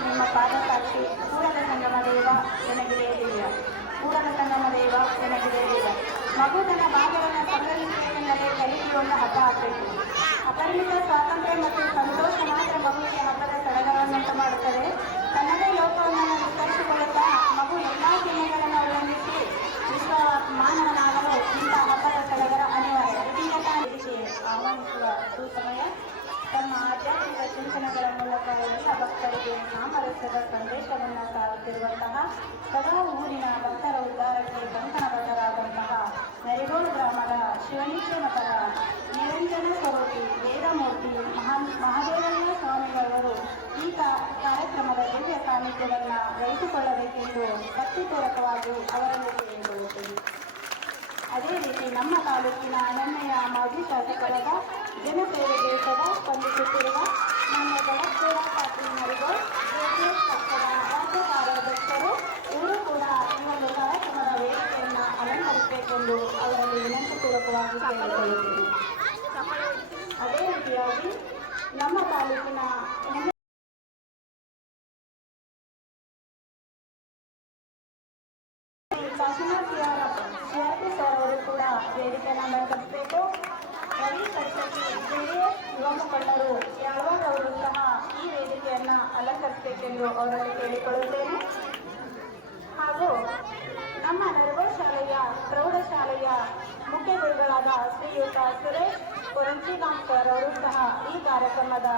ನಿಮ್ಮ ಪಾದ ಸಾಕ್ಷಿ ಪೂರಕ ಸಂಗಮ ದೇವ ದೇವ ಕೂಡಲ ಸಂಗಮ ದೇವ ದೇವ ಮಗು ತನ್ನ ಭಾಗವನ್ನು ಸಂಗ್ರಹಿಸುವುದೆಂದರೆ ಒಂದು ಹಬ್ಬ ಆಗಬೇಕು ಅಪರಿಮಿತ ಸ್ವಾತಂತ್ರ್ಯ ಮತ್ತು ಸಂತೋಷ ಮಾತ್ರ ಮಗುವಿಗೆ ಹಬ್ಬದ ಸಡಗರವನ್ನುಂಟು ಮಾಡುತ್ತದೆ ತನ್ನದೇ ಲೋಕವನ್ನು ವಿಸ್ತರಿಸಿಕೊಳ್ಳುತ್ತಾ ಮಗು ಎಲ್ಲಾ ಚಿಹ್ನೆಗಳನ್ನು ಅವಲಂಬಿಸಿ ವಿಶ್ವ ಮಾನವನಾಗಲು ಇಂಥ ಹಬ್ಬದ ಸಡಗರ ಅನಿವಾರ್ಯ ತಾನಿಗೆ ಆಹ್ವಾನಿಸುವ ಸುಸಮಯ ತಮ್ಮ ಆಧ್ಯಾತ್ಮಿಕ ಚಿಂತನೆಗಳ ಮೂಲಕ ಎಲ್ಲ ಭಕ್ತರಿಗೆ ಸಾಮರಸ್ಯದ ಸಂದೇಶವನ್ನು ಸಾರುತ್ತಿರುವಂತಹ ಸದಾ ಊರಿನ ಭಕ್ತರ ಉದ್ಧಾರಕ್ಕೆ ಬಂಧನಬದ್ಧರಾದಂತಹ ಬದ್ಧರಾದಂತಹ ನರಿಗೋಡು ಗ್ರಾಮದ ಶಿವನೀಶ ಮಠದ ನಿರಂಜನ ಸ್ವರೂಪಿ ವೇದಮೂರ್ತಿ ಮಹಾ ಮಹಾದೇವಯ್ಯ ಸ್ವಾಮಿಗಳವರು ಈ ಕಾರ್ಯಕ್ರಮದ ದಿವ್ಯ ಸಾನ್ನಿಧ್ಯವನ್ನು ವಹಿಸಿಕೊಳ್ಳಬೇಕೆಂದು ಭಕ್ತಿಪೂರ್ವಕವಾಗಿ ಅವರಲ್ಲಿ ಕೇಳಿಕೊಳ್ಳುತ್ತೇನೆ. ಅದೇ ರೀತಿ ನಮ್ಮ ತಾಲೂಕಿನ ಅನನ್ಯ ಮಾಜಿ ಶಾಸಕರಾದ ಜನಸೇವೆಗೆ ಸದಾ ಸ್ಪಂದಿಸುತ್ತಿರುವ ನಮ್ಮ ಜಗತ್ಪುರ ಪಾಟೀಲ್ ನರಿಗೋಳ್ ಜೆಡಿಎಸ್ ಪಕ್ಷದ ರಾಜ್ಯ ಕಾರ್ಯಾಧ್ಯಕ್ಷರು ಇವರು ಕೂಡ ಈ ಒಂದು ಕಾರ್ಯಕ್ರಮದ ವೇದಿಕೆಯನ್ನು ಅಲಂಕರಿಸಬೇಕೆಂದು ಅವರಲ್ಲಿ ವಿನಂತಿಪೂರ್ವಕವಾಗಿ ಕೇಳಿಕೊಳ್ಳುತ್ತೇನೆ. ಅದೇ ರೀತಿಯಾಗಿ ನಮ್ಮ ತಾಲೂಕಿನ ಹೆಮ್ಮೆ ಕಾಶಿನಾಥ್ ಸಿಆರ್ಪಿ ಸರ್ ಅವರು ಕೂಡ ವೇದಿಕೆಯನ್ನು ಅಲಂಕರಿಸಬೇಕು ರವಿ ಕಟ್ಟಕಿ ಜೆಡಿಎಸ್ ಯುವ ಯಾಳ್ವಾಡ್ ಅವರು ಸಹ ಈ ವೇದಿಕೆಯನ್ನು ಅಲಂಕರಿಸಬೇಕೆಂದು ಅವರಲ್ಲಿ ಕೇಳಿಕೊಳ್ಳುತ್ತೇನೆ. ಹಾಗೂ ನಮ್ಮ ನರಗೋಳ್ ಶಾಲೆಯ ಪ್ರೌಢಶಾಲೆಯ ಮುಖ್ಯ ಗುರುಗಳಾದ ಶ್ರೀಯುತ ಸುರೇಶ್ ಕೊರಂಚಿಗಾಂಕರ್ ಅವರು ಸಹ ಈ ಕಾರ್ಯಕ್ರಮದ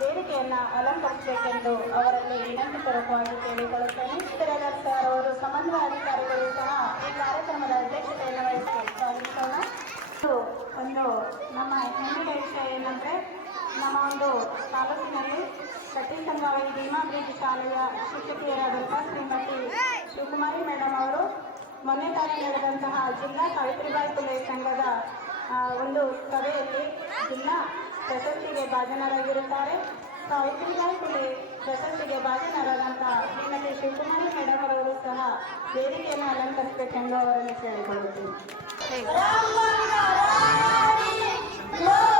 ವೇದಿಕೆಯನ್ನು ಅಲಂಕರಿಸಬೇಕೆಂದು ಅವರಲ್ಲಿ ವಿನಂತಿಪೂರ್ವಕವಾಗಿ ಕೇಳಿಕೊಳ್ಳುತ್ತೇನೆ. ಸರ್ ಅವರು ಸಮನ್ವಯ ಅಧಿಕಾರಿಗಳು ಸಹ ಈ ಕಾರ್ಯಕ್ರಮದ ಅಧ್ಯಕ್ಷತೆಯನ್ನು ವಹಿಸಬೇಕಾಗಿರೋಣ ಇದು ಒಂದು ನಮ್ಮ ಹೆಮ್ಮೆಯ ವಿಷಯ ಏನಂದರೆ, ನಮ್ಮ ಒಂದು ತಾಲೂಕಿನಲ್ಲಿ ಸತೀಶ್ ಸಂಗಾವಳಿ ಭೀಮಾ ಬ್ರಿಡ್ಜ್ ಶಾಲೆಯ ಶಿಕ್ಷಕಿಯರಾದಂತಹ ಶ್ರೀಮತಿ ಶಿವಕುಮಾರಿ ಮೇಡಮ್ ಅವರು ಮೊನ್ನೆ ತಾನೇ ನಡೆದಂತಹ ಜಿಲ್ಲಾ ಸಾವಿತ್ರಿಬಾಯಿ ಪುಲೆ ಸಂಘದ ಒಂದು ಸಭೆಯಲ್ಲಿ ಜಿಲ್ಲಾ ಪ್ರಶಸ್ತಿಗೆ ಭಾಜನರಾಗಿರುತ್ತಾರೆ. ಸಾವಿತ್ರಿಬಾಯಿ ಪುಲೆ ಪ್ರಶಸ್ತಿಗೆ ಭಾಜನರಾದಂತಹ ಶ್ರೀಮತಿ ಶಿವಕುಮಾರಿ ಮೇಡಮ್ ಅವರು ಸಹ ವೇದಿಕೆಯನ್ನು ಅಲಂಕರಿಸಬೇಕೆಂದು ಅವರನ್ನು ಕೇಳಿಕೊಳ್ಳುತ್ತೇನೆ. ಎಲ್ಲರೂ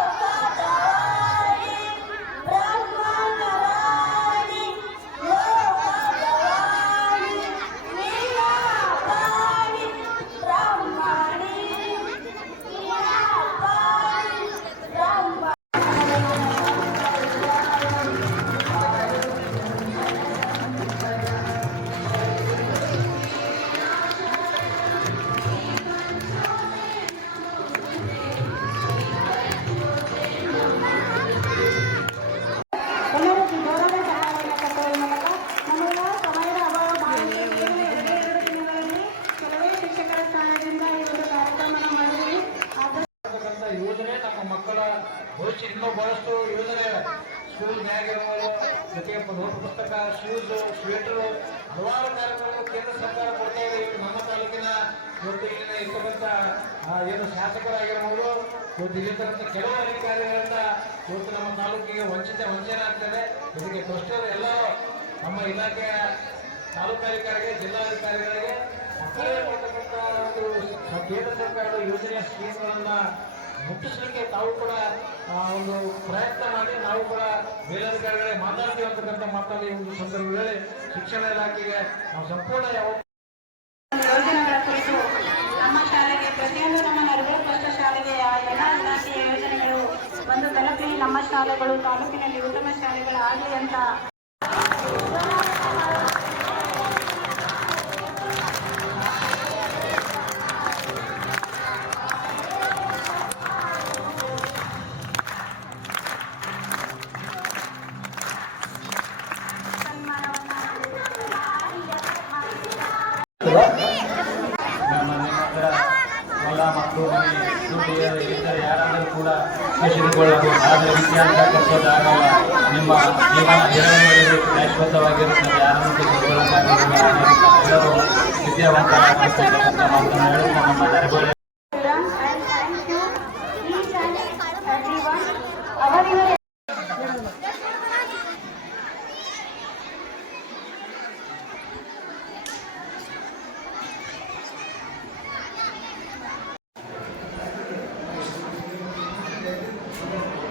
ಭವಿಷ್ಯ ಇನ್ನೂ ಬಹಳಷ್ಟು ಯೋಜನೆ ಸ್ಕೂಲ್ ಬ್ಯಾಗ್ ಇರುವವರು ಜೊತೆಗೆ ನೋಟ್ ಪುಸ್ತಕ ಶೂಸ್ ಸ್ವೆಟರ್ ಹಲವಾರು ಕಾರ್ಯಕ್ರಮಗಳು ಕೇಂದ್ರ ಸರ್ಕಾರ ಕೊಡ್ತಾ ಇದೆ. ನಮ್ಮ ತಾಲೂಕಿನ ಇವತ್ತು ಇಲ್ಲಿನ ಇರ್ತಕ್ಕಂಥ ಏನು ಶಾಸಕರಾಗಿರ್ಬೋದು, ಇವತ್ತು ಇಲ್ಲಿರ್ತಕ್ಕಂಥ ಕೆಲವು ಅಧಿಕಾರಿಗಳಿಂದ ಇವತ್ತು ನಮ್ಮ ತಾಲೂಕಿಗೆ ವಂಚಿತ, ವಂಚನೆ ಆಗ್ತದೆ. ಇದಕ್ಕೆ ಟ್ರಸ್ಟರ್ ಎಲ್ಲ ನಮ್ಮ ಇಲಾಖೆಯ ತಾಲೂಕಾಧಿಕಾರಿಗೆ, ಜಿಲ್ಲಾಧಿಕಾರಿಗಳಿಗೆ ಮಕ್ಕಳಿಗೆ ಕೊಡ್ತಕ್ಕಂಥ ಒಂದು ಕೇಂದ್ರ ಸರ್ಕಾರದ ಯೋಜನೆಯ ಸ್ಕೀಮ್ಗಳನ್ನ ಮುಟ್ಟಿಸಲಿಕ್ಕೆ ತಾವು ಕೂಡ ಒಂದು ಪ್ರಯತ್ನ ಮಾಡಿ ನಾವು ಕೂಡ ಮೇಲಧಿಕಾರಿಗಳೇ ಮಾತಾಡ್ತೀವಿ ಅಂತಕ್ಕಂಥ ಮಾತಲ್ಲಿ ಒಂದು ಸಂದರ್ಭದಲ್ಲಿ ಶಿಕ್ಷಣ ಇಲಾಖೆಗೆ ನಾವು ಸಂಪೂರ್ಣ ಯಾವ ನಮ್ಮ ಶಾಲೆಗೆ, ಪ್ರತಿಯೊಂದು ನಮ್ಮ ಪಕ್ಷ ಶಾಲೆಗೆ ಎಲ್ಲ ಇಲಾಖೆಯ ಯೋಜನೆಗಳು ಒಂದು ತಲುಪಿ ನಮ್ಮ ಶಾಲೆಗಳು, ತಾಲೂಕಿನಲ್ಲಿ ಉತ್ತಮ ಶಾಲೆಗಳಾಗಲಿ ಅಂತ ಹತ್ರ ಹೊಲ ಮಕ್ಕಳು ಯಾರಾದರೂ ಕೂಡ ಸ್ಪೆಷಲ್ಗೊಳ್ಳಬಹುದು ಆದರೆ ವಿದ್ಯಾರ್ಥಿ ಕಲಿಸೋದಾಗಲ್ಲ ನಿಮ್ಮ ಜೀವನ ಜೀವನದಲ್ಲಿ ಶಾಶ್ವತವಾಗಿರುತ್ತದೆ ತೆಗೆದುಕೊಳ್ಳೋಕ್ಕಾಗಲ್ಲ ಎಲ್ಲರೂ ವಿದ್ಯಾವಂತರಾಗಬೇಕಂತ ಮಾತನ್ನು ಹೇಳುತ್ತಾ ನಮ್ಮ ನರಗೋಳ